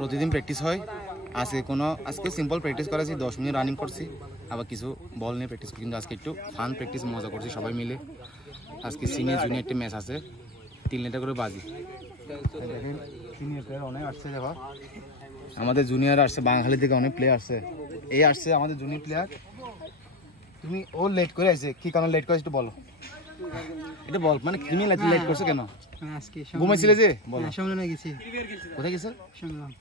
প্রতিদিন প্র্যাকটিস হয়। আজকে সিম্পল প্র্যাকটিস করেছি, 10 মিনিট রানিং করছি, আবার কিছু বল নিয়ে প্র্যাকটিস, কিন্তু আজকে একটু ফান প্র্যাকটিস মজা করছি সবাই মিলে। আজকে সিনিয়র জুনিয়র একটা ম্যাচ আছে, 3 লিটার করে বাজি। দেখেন সিনিয়র প্লেয়ার অনেক আসছে, দেখো আমাদের জুনিয়র আসছে, বাঙালি থেকে অনেক প্লেয়ার আসছে। এই আসছে আমাদের জুনিয়র প্লেয়ার। তুমি ও লেট করে আসছে, কি কারণে লেট করে একটু বলো, এটা বল, মানে তুমি লেট করছো কেন? আজকে ঘুমাইছিলে যে? বলো। সংগ্রামে গেছি। কোথায় গেছো? সংগ্রাম।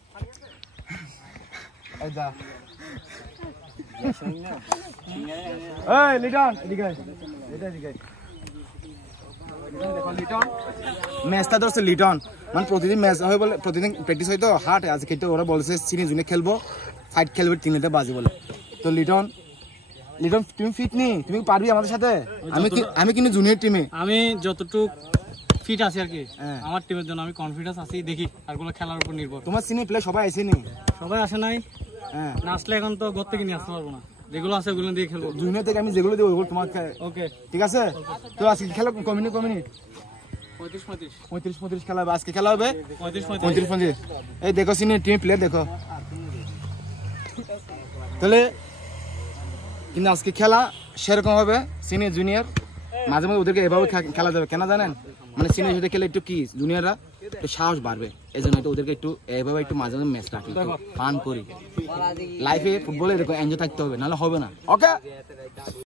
এই যা এই লিটন এদিকে আয়, এটা এদিকে আয়। লিটন ম্যাচটা ধরছে লিটন, মানে প্রতিদিন ম্যাচ হয় বলে, প্রতিদিন প্র্যাকটিস হয় তো হাট, আজকে ওরা বলছে সিনিয়র জুনিয়র খেলবো, ফাইট খেলবে 3 লিটার বাজি বলে। তো লিটন তুমি ফিট নি, তুমি পারবি আমাদের সাথে? আমি কিন্তু জুনিয়র টিমে, আমি যতটুকু ফিট আছি আর কি, আমার টিমের জন্য আমি কনফিডেন্স আছি, দেখি আরগুলো খেলার উপর নির্ভর। তোমার সিনিয়র প্লেয়ার সবাই আসেনি? সবাই আসে নাই, না আসলে এখন তো ঘর থেকে নিয়ে আসতে পারবো না, যেগুলো আছে ওগুলো দিয়ে খেলবো। জুনিয়র থেকে আমি যেগুলো দেবো ওগুলো তোমাকে। ওকে ঠিক আছে, তো আজকে খেলা কমিনি 35 খেলা হবে, আজকে খেলা হবে 35। এই দেখো সিনিয়র টিম প্লেয়ার দেখো, তাহলে কিন্তু আজকে খেলা সেরকম হবে সিনিয়র জুনিয়র, মাঝে মাঝে ওদেরকে এভাবে খেলা যাবে, কেন জানেন? মানে সিনিয়র সাথে খেলে একটু কি জুনিয়ররা একটু সাহস বাড়বে, এই জন্য ওদেরকে একটু এভাবে একটু মাঝে মাঝে ম্যাচ রাখি, ফান করি। লাইফে ফুটবলে এরকম এনজয় থাকতে হবে, নাহলে হবে না। ওকে।